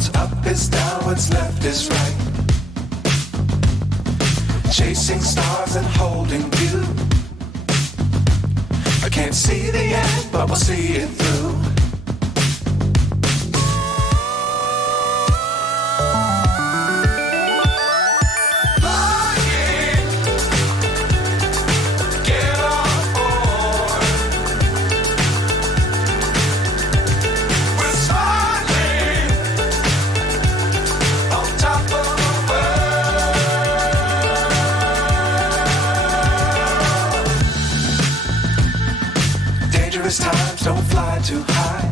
What's up is down, what's left is right. Chasing stars and holding you. I can't see the end, but we'll see it through. Times don't fly too high.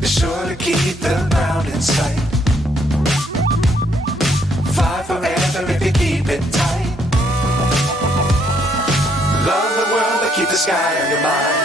Be sure to keep the ground in sight. Fly forever if you keep it tight. Love the world but keep the sky on your mind.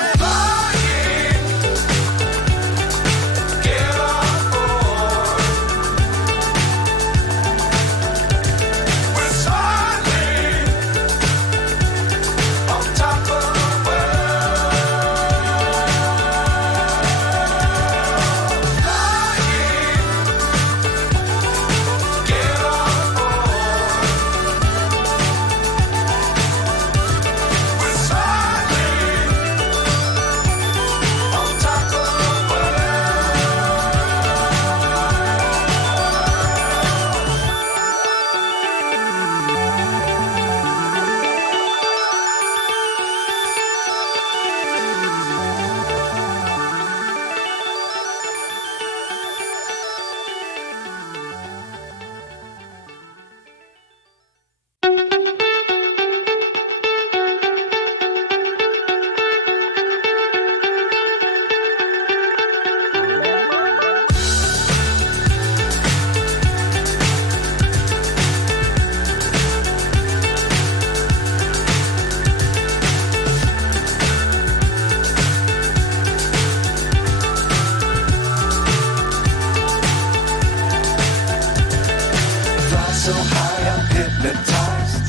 So high I'm hypnotized.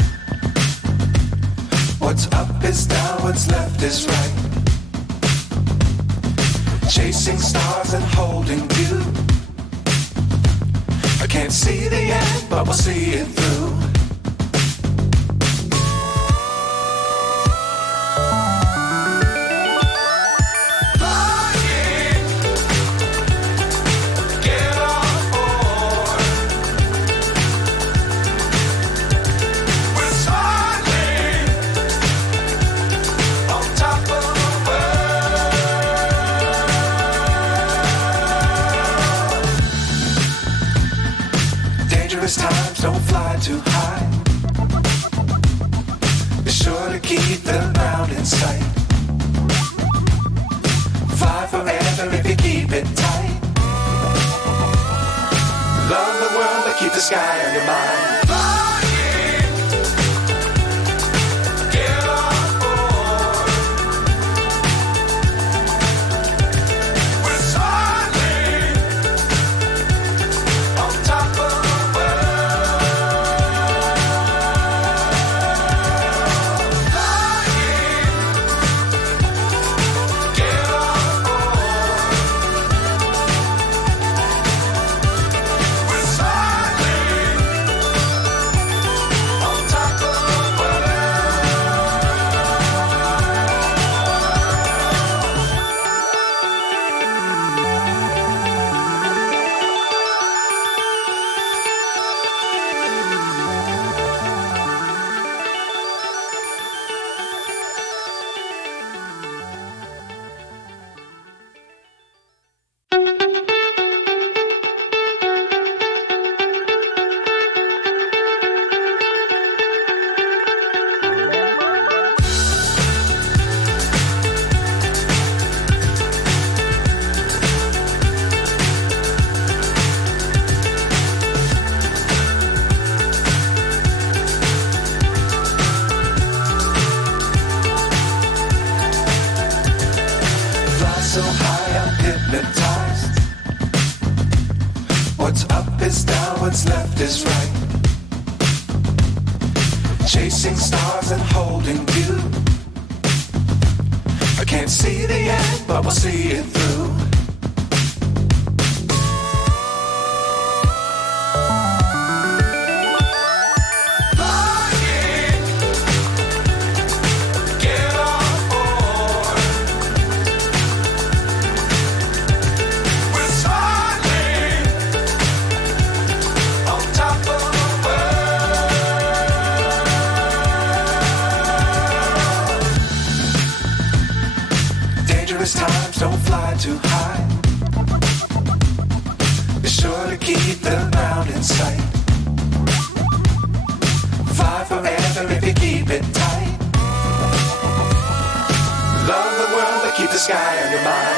What's up is down, what's left is right. Chasing stars and holding you. I can't see the end, but we'll see it through. Times don't fly too high. Be sure to keep the ground in sight. Fly forever if you keep it tight. Love the world but keep the sky on your mind. So high I'm hypnotized. What's up is down, what's left is right. Chasing stars and holding you. I can't see the end, but we'll see it through. fly too high. Be sure to keep the ground in sight. Fly forever if you keep it tight. Love the world, but keep the sky on your mind.